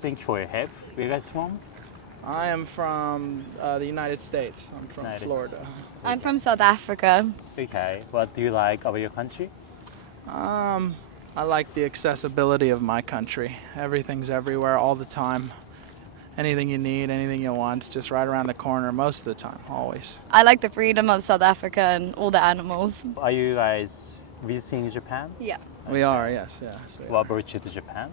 Thank you for your help. Where you guys from? I am from the United States. I'm from Florida. I'm from South Africa. Okay. What do you like about your country? I like the accessibility of my country. Everything's everywhere all the time. Anything you need, anything you want, it's just right around the corner most of the time, always. I like the freedom of South Africa and all the animals. Are you guys visiting Japan? Yeah. We are, yes. What brought you to Japan?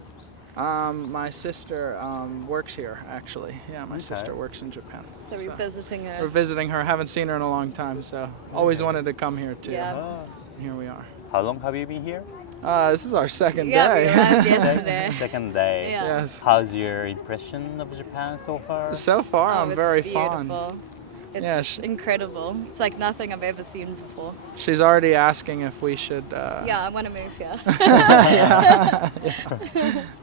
My sister works here, actually. Yeah, my sister works in Japan. So we're visiting her. We're visiting her. Haven't seen her in a long time, so always wanted to come here too. Yeah. Here we are. How long have you been here? This is our second Yeah, day. we arrived yesterday. Second day. Yeah. Yes. How's your impression of Japan so far? So far, I'm it's very beautiful. fond. It's Yeah, incredible. It's like nothing I've ever seen before. She's already asking if we should. Yeah, I want to move here.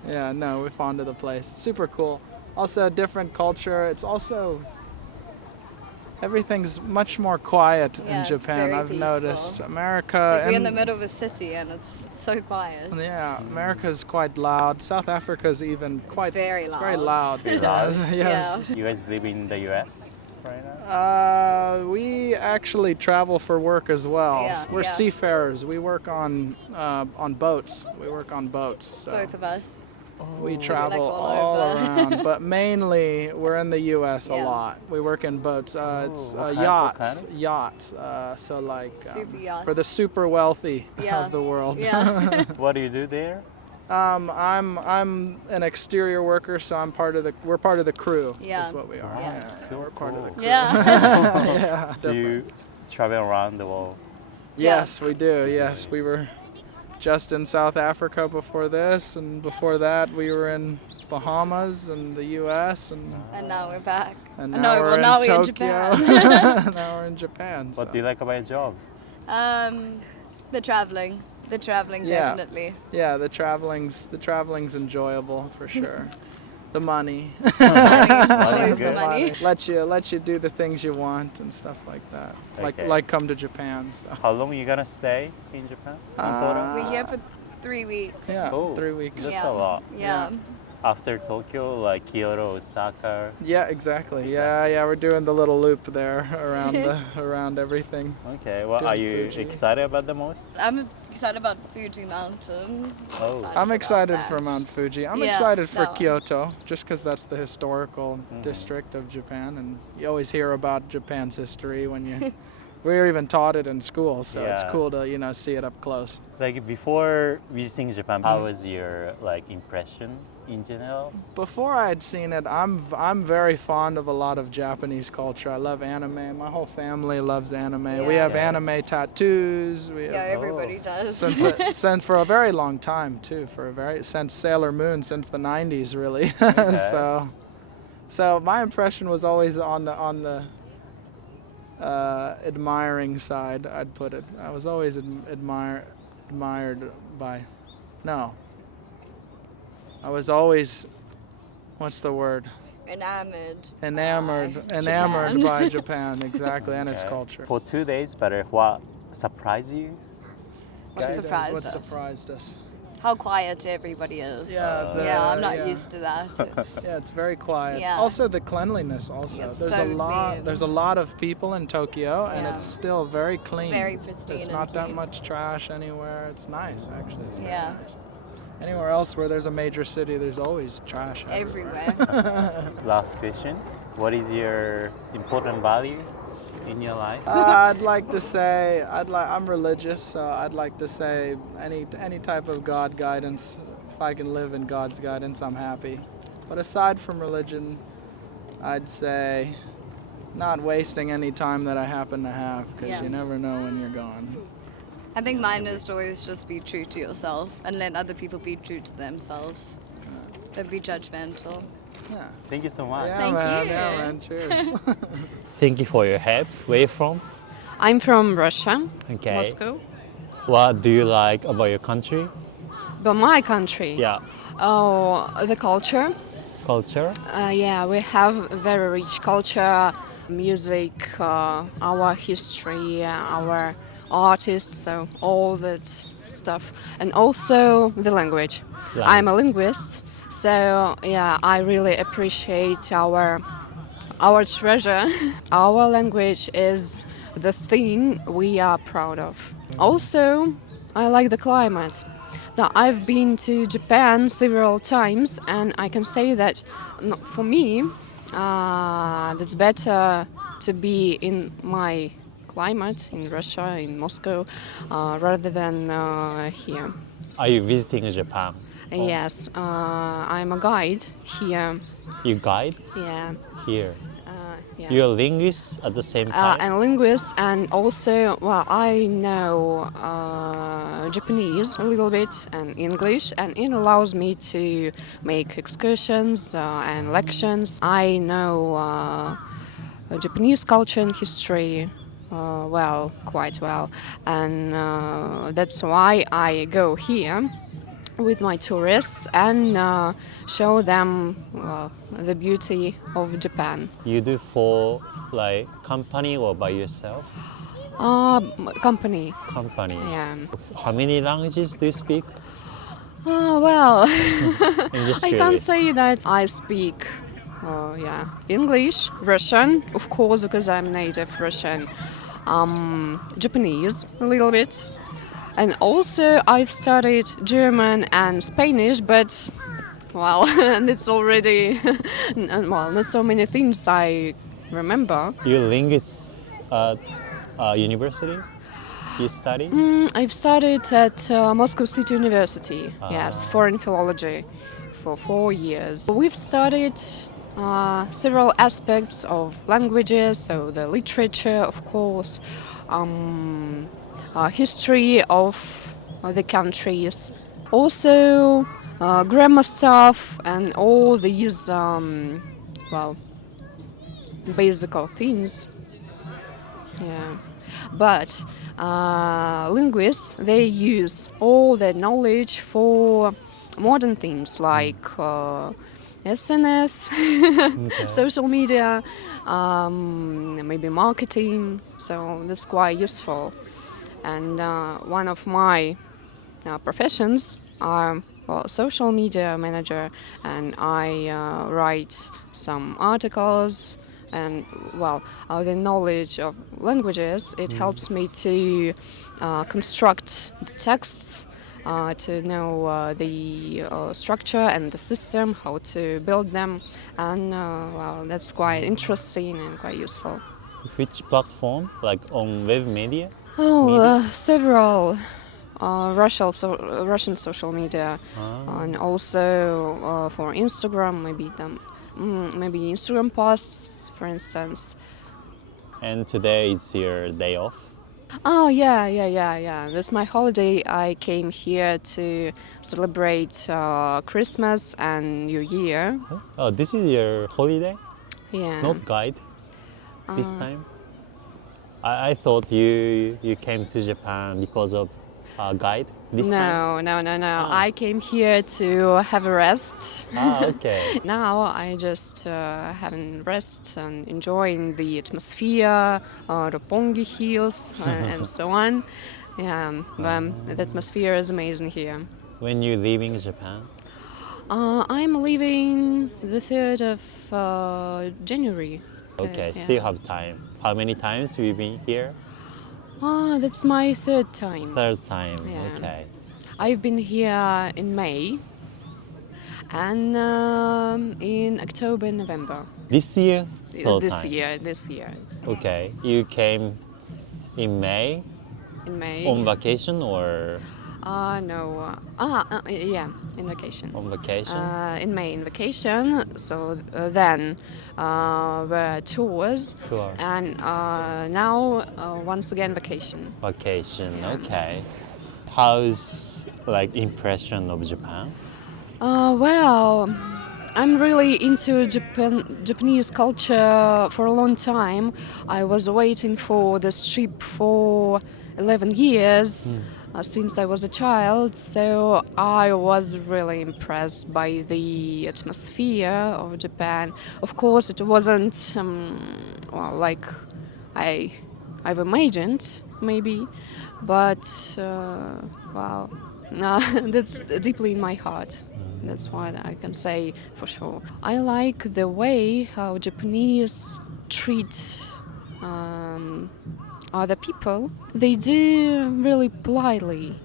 Yeah, no, we're fond of the place. Super cool. Also, a different culture. It's also everything's much more quiet Yeah, in it's Japan. very I've peaceful. noticed America. Like we're in and- the middle of a city and it's so quiet. Yeah, America's quite loud. South Africa's even quite Very it's very loud. loud. Very loud? Yes. You guys live in the US right now? We actually travel for work as well. Yeah, We're yeah. seafarers. We work on boats. We work on boats. So Both of us. we So travel we're, like, all all over. around, but mainly we're in the U.S. a Yeah. lot. We work in boats. It's what yachts. kind? Yachts. So like Super yachts. for the super wealthy Yeah. of the world. Yeah. What do you do there? I'm an exterior worker, so we're part of the crew. Yeah. Is what we are. Yeah. So we're part of the crew. Yeah. Yeah. So you travel around the world. Yes, we do. Yes, we were just in South Africa before this, and before that we were in Bahamas and the U.S. And now we're back. And No, now we're well, now in we're in Tokyo. Japan. Now we're in Japan. What so. do you like about your job? The traveling. The traveling, Yeah. definitely. Yeah, the traveling's enjoyable for sure. The money. Always the good. money. let you do the things you want and stuff like that. Okay. Like come to Japan. So. How long are you gonna stay in Japan? In total? We're here for 3 weeks. Yeah, Oh, 3 weeks. That's Yeah. a lot. Yeah. After Tokyo, like Kyoto, Osaka. Yeah, exactly. Yeah, we're doing the little loop there around everything. Okay, what Doing are you Fuji. excited about the most? I'm excited about Fuji Mountain. Oh. I'm about excited that. for Mount Fuji. I'm Yeah, excited for that one. Kyoto, just because that's the historical district of Japan, and you always hear about Japan's history when you. We were even taught it in school, so it's Yeah. cool to see it up close. Like before visiting Japan, how was your like impression in general? Before I'd seen it, I'm very fond of a lot of Japanese culture. I love anime. My whole family loves anime. We Yeah. have Yeah. anime tattoos. We Yeah, have, everybody does. since for a very long time too, since Sailor Moon, since the 90s really. So my impression was always on the admiring side, I'd put it. I was always admired by, no. I was always, what's the word? Enamored Japan. by Japan, exactly, and its Okay. culture. For 2 days, but what surprised you? What surprised What us? surprised us? How quiet everybody is. Yeah, I'm not yeah. used to that. Yeah, it's very quiet. Yeah. Also, the cleanliness. Also, It's there's so a lot. clean. There's a lot of people in Tokyo, and Yeah. it's still very clean. Very pristine There's and not that clean. much trash anywhere. It's nice, actually. It's very Yeah. nice. Anywhere else where there's a major city, there's always trash everywhere. Everywhere. Last question. What is your important value in your life? I'd like to say I'm religious, so I'd like to say any type of God guidance. If I can live in God's guidance, I'm happy. But aside from religion, I'd say not wasting any time that I happen to have, because Yeah. you never know when you're gone. I think mine is to always just be true to yourself and let other people be true to themselves. Don't be judgmental. Yeah. Thank you so much. Yeah, Thank man. you. Yeah, man. Cheers. Thank you for your help. Where you from? I'm from Russia, Okay. Moscow. What do you like about your country? But my country, Yeah. oh, the culture. Culture? Yeah, we have very rich culture, music, our history, our artists, so all that stuff, and also the language. I'm a linguist, so yeah, I really appreciate our treasure. Our language is the thing we are proud of. Also, I like the climate. So I've been to Japan several times, and I can say that for me, it's better to be in my climate in Russia, in Moscow, rather than here. Are you visiting Japan? Yes, I'm a guide here. You guide Yeah. here. Yeah. You're a linguist at the same time? And linguist, and also, well, I know Japanese a little bit and English, and it allows me to make excursions and lections. I know Japanese culture and history quite well, and that's why I go here with my tourists and show them the beauty of Japan. You do for like company or by yourself? Company. Company. Yeah. How many languages do you speak? Well, I'm just I can't curious. say that I speak English, Russian, of course, because I'm native Russian, Japanese a little bit, and also I've studied German and Spanish, but well, it's already not so many things I remember. You're a linguist at university? You study? I've studied at Moscow City University, yes, foreign philology for 4 years. We've studied several aspects of languages, so the literature, of course, history of the countries, also grammar stuff and all these, basic things. Yeah. But linguists, they use all their knowledge for modern things like SNS, social media, maybe marketing, so that's quite useful. And one of my professions are social media manager, and I write some articles, and the knowledge of languages, it helps me to construct the texts, to know the structure and the system, how to build them, and that's quite interesting and quite useful. Which platform? Like on web media? Several Russian social media, and also for Instagram, maybe Instagram posts, for instance. And today is your day off? Oh yeah. That's my holiday. I came here to celebrate Christmas and New Year. Oh, this is your holiday? Yeah. Not guide this time? I thought you came to Japan because of guide this time? No. I cam here to have a rest. Okay. Now I just having rest and enjoying the atmosphere, Roppongi Hills, and so on. Yeah, the atmosphere is amazing here. When you leaving Japan? I'm leaving the 3rd of January. Okay, Yeah. still have time. How many times we've been here? That's my 3rd time. Third time. Yeah. Okay. I've been here in May and in October and November. This year? Third time. This year. Okay. You came in May In May. on vacation or No. Yeah, in vacation. on vacation? In May in vacation. So then were tours. Tour. And now once again vacation. Vacation. Okay. How's like impression of Japan? I'm really into Japanese culture for a long time. I was waiting for this trip for 11 years since I was a child, so I was really impressed by the atmosphere of Japan. Of course, it wasn't like I I've imagined, maybe, but well, that's deeply in my heart. That's what I can say for sure. I like the way how Japanese treat other people. They do really politely,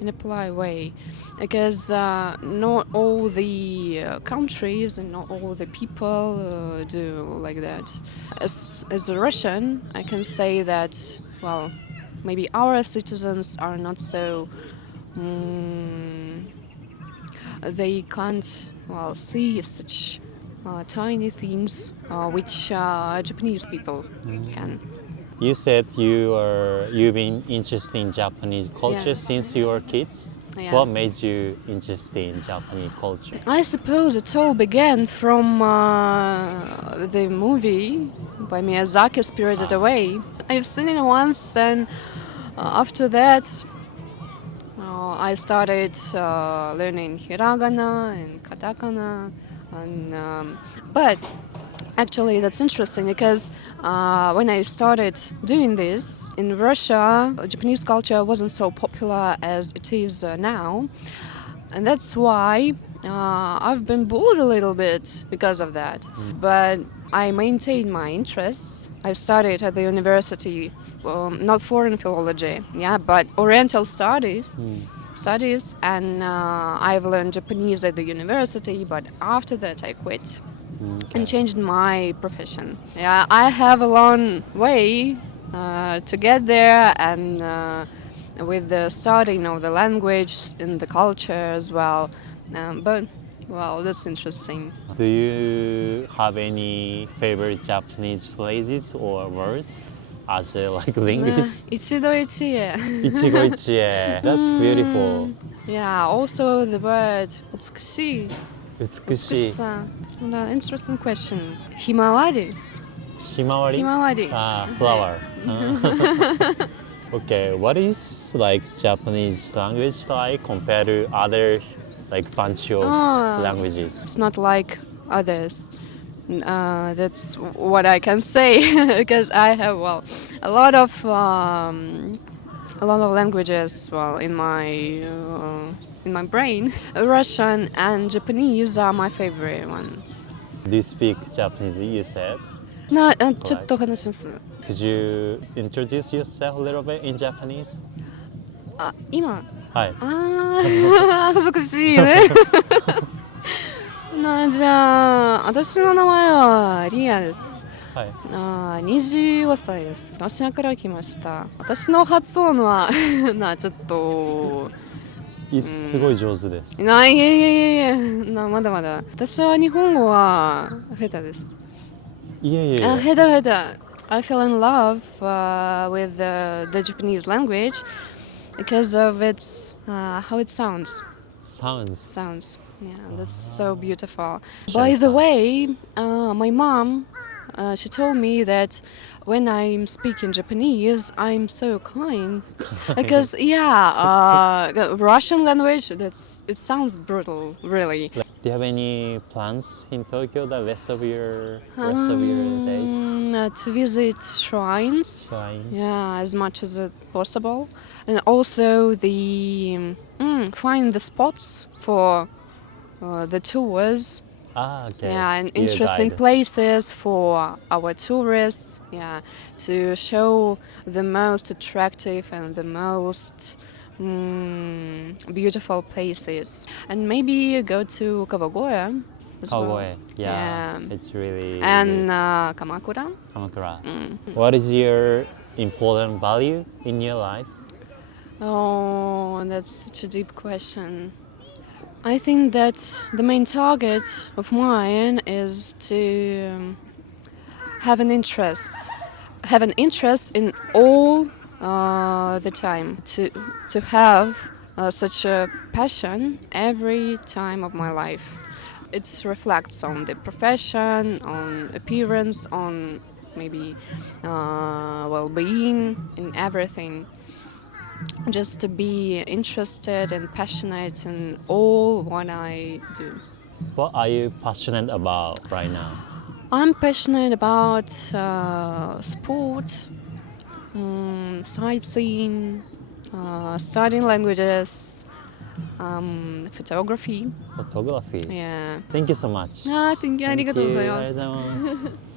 in a polite way, because not all the countries and not all the people do like that. As a Russian, I can say that, well, maybe our citizens are not so they can't, well, see such tiny things which Japanese people can. You said you've been interested in Japanese culture Yeah. since you were kids. Yeah. What made you interested in Japanese culture? I suppose it all began from the movie by Miyazaki, Spirited Away. I've seen it once, and after that I started learning hiragana and katakana, and but actually that's interesting because when I started doing this in Russia, Japanese culture wasn't so popular as it is now, and that's why I've been bored a little bit because of that. But I maintained my interests. I studied at the university, not foreign philology, but Oriental studies, and I've learned Japanese at the university. But after that, I quit and changed my profession. Yeah, I have a long way to get there, and with the studying of the language and the culture as well. But well, that's interesting. Do you have any favorite Japanese phrases or words as a linguist? 一度一会. 一期一会. That's beautiful. Yeah, also the word 美しい. 美しい. Interesting question. ひまわり. ひまわり? ひまわり. Flower. Okay, what is Japanese language like compared to other bunch of languages? It's not like others. That's what I can say because I have a lot of languages in my brain. Russian and Japanese are my favorite ones. Do you speak Japanese, you said? ちょっと話します。 Could you introduce yourself a little bit in Japanese? 今はい。恥ずかしいね。じゃあ私の名前はリアです。はい。25歳です。ロシアから来ました。私の発音はちょっとすごい上手です。いやいやいやいやまだまだ。私は日本語は下手です。いやいやいや。下手。I fell in love with the Japanese language because of its how it sounds. Sounds. Yeah, that's so beautiful. By the way, my mom, she told me that when I'm speaking Japanese, I'm so kind. Because the Russian language, it sounds brutal, really. Do you have any plans in Tokyo the rest of your days? To visit shrines. Shrines. Yeah, as much as possible, and also find the spots for the tours. Okay. Yeah, and interesting places for our tourists. Yeah, to show the most attractive and the most beautiful places, and maybe go to Kawagoe as well. Kawagoe. Yeah. It's really. And Kamakura. Kamakura. What is your important value in your life? Oh, that's such a deep question. I think that the main target of mine is to have an interest in all the time, to have such a passion every time of my life. It reflects on the profession, on appearance, on maybe well-being, in everything. Just to be interested and passionate in all what I do. What are you passionate about right now? I'm passionate about sport, sightseeing, studying languages, photography. Photography. Yeah. Thank you so much. Thank you. ありがとうございます。ありがとうございます。